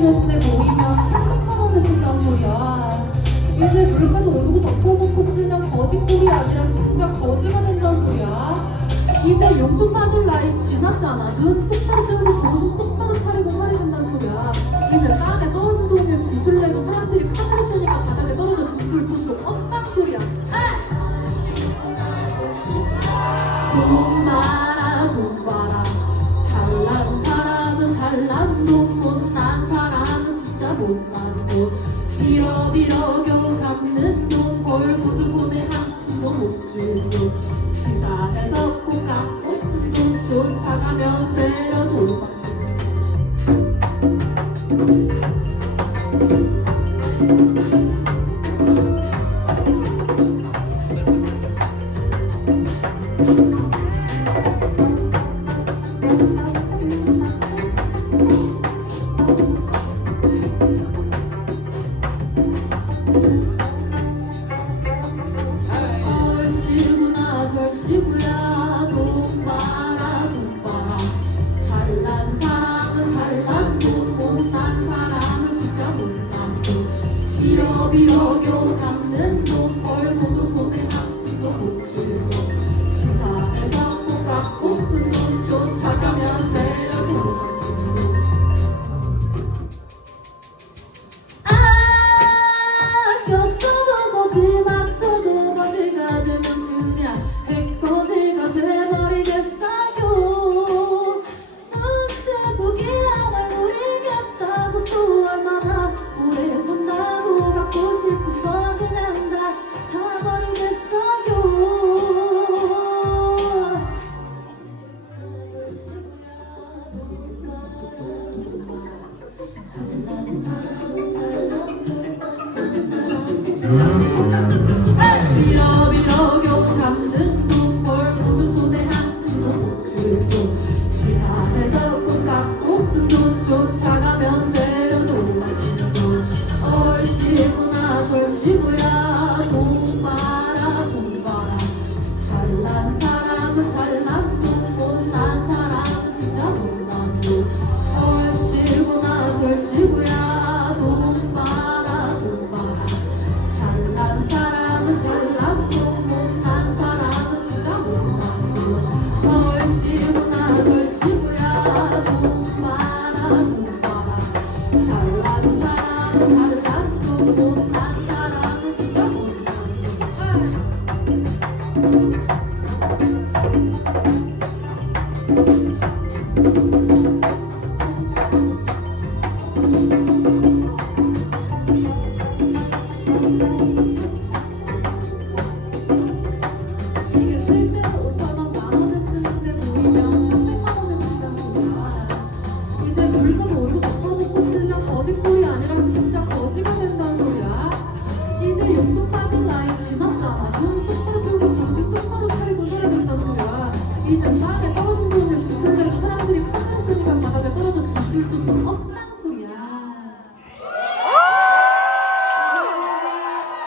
뭐 찾았는데 모이면 300만원을 쓴다는 소리야. 이제 물가도 모르고 덮어놓고 쓰면 거짓골이 아니라 진짜 거지가 된다는 소리야. 이제 용돈 받을 나이 지났잖아. 눈 똑바로 뜨고 정신 똑바로 차리고 살이 된다는 소리야. 이제 땅에 떨어진 돈을 주술래도 사람들이 카드를 쓰니까 바닥에 떨어져 주술 돈도 엉망 소리야. 아! 어. 돈 빌어 빌어 겨우 갚는 돈 벌고도 손에 한 푼도 못 주고 시사해서 꼭 갚고 싶은 돈 쫓아가면 되려 돌망치 절시구 빌어 빌 잘난 사람은 돈 못난 사람은 진짜 못난 돈 이게 쓸 때는 5천 원 만 원을 쓰는데 보이면 300만 원을 쓴다는 소리야 이제 바닥에 떨어진 부분을 주술해도 사람들이 카메라 쓰니까 바닥에 떨어져 주술 돈도 엉망 소리야.